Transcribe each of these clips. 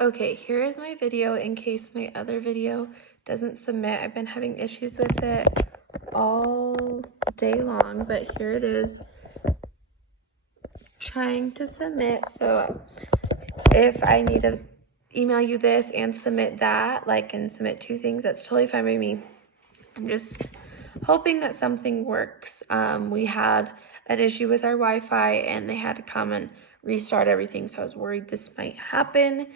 Okay, here is my video in case my other video doesn't submit. I've been having issues with it all day long, but here it is trying to submit. So if I need to email you this and submit that, and submit two things, that's totally fine by me. I'm just hoping that something works. We had an issue with our Wi-Fi and they had to come and restart everything, so I was worried this might happen.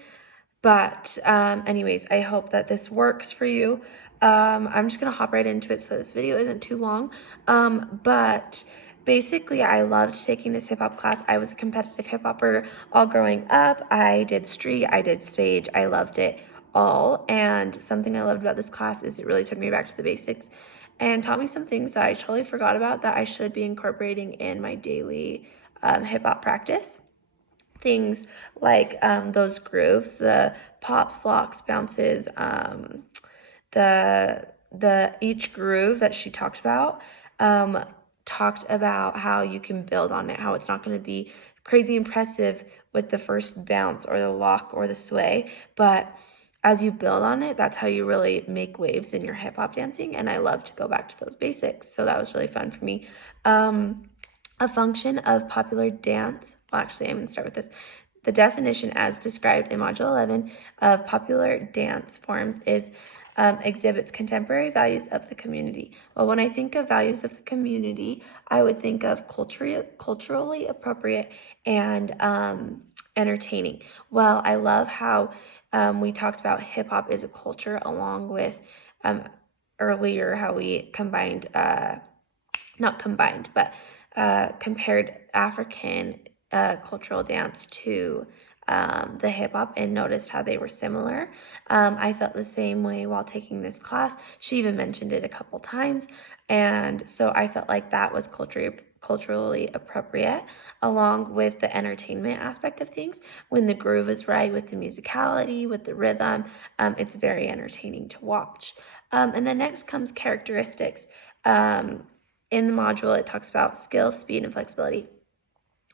But anyways, I hope that this works for you. I'm just gonna hop right into it so this video isn't too long. But basically, I loved taking this hip hop class. I was a competitive hip hopper all growing up. I did street, I did stage, I loved it all. And something I loved about this class is it really took me back to the basics and taught me some things that I totally forgot about that I should be incorporating in my daily hip hop practice. Things like those grooves, the pops, locks, bounces, the each groove that she talked about how you can build on it, how it's not going to be crazy impressive with the first bounce or the lock or the sway, but as you build on it, that's how you really make waves in your hip hop dancing. And I love to go back to those basics, so that was really fun for me. A function of popular dance, well, actually, I'm going to start with this. The definition as described in Module 11 of popular dance forms is exhibits contemporary values of the community. Well, when I think of values of the community, I would think of culturally appropriate and entertaining. Well, I love how we talked about hip hop as a culture along with earlier how we combined, not combined, but compared African cultural dance to the hip hop and noticed how they were similar. I felt the same way while taking this class. She even mentioned it a couple times. And so I felt like that was culturally appropriate, along with the entertainment aspect of things. When the groove is right, with the musicality, with the rhythm, it's very entertaining to watch. And then next comes characteristics. In the module, it talks about skill, speed, and flexibility.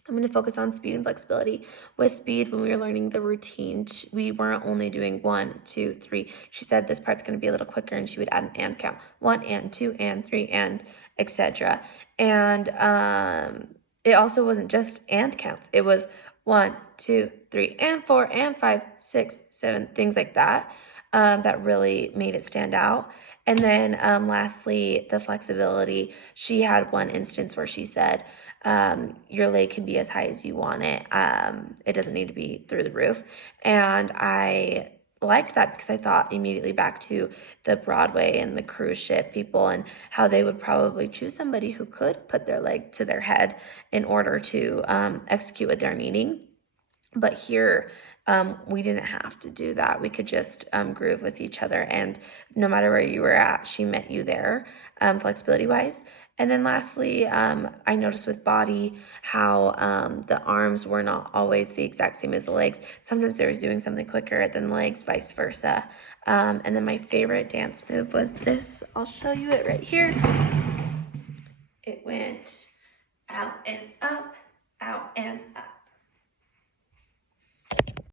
I'm going to focus on speed and flexibility. With speed, when we were learning the routine, we weren't only doing 1, 2, 3. She said this part's going to be a little quicker, and she would add an and count. 1 and 2 and 3 and etc. And it also wasn't just and counts. It was 1, 2, 3 and 4 and 5, 6, 7, things like that. That really made it stand out. And then lastly, the flexibility. She had one instance where she said, your leg can be as high as you want it. It doesn't need to be through the roof. And I liked that because I thought immediately back to the Broadway and the cruise ship people and how they would probably choose somebody who could put their leg to their head in order to execute what they're needing. But here, we didn't have to do that. We could just groove with each other, and no matter where you were at, she met you there, flexibility-wise. And then lastly, I noticed with body how the arms were not always the exact same as the legs. Sometimes they was doing something quicker than the legs, vice versa. And then my favorite dance move was this. I'll show you it right here. It went out and up, out and up.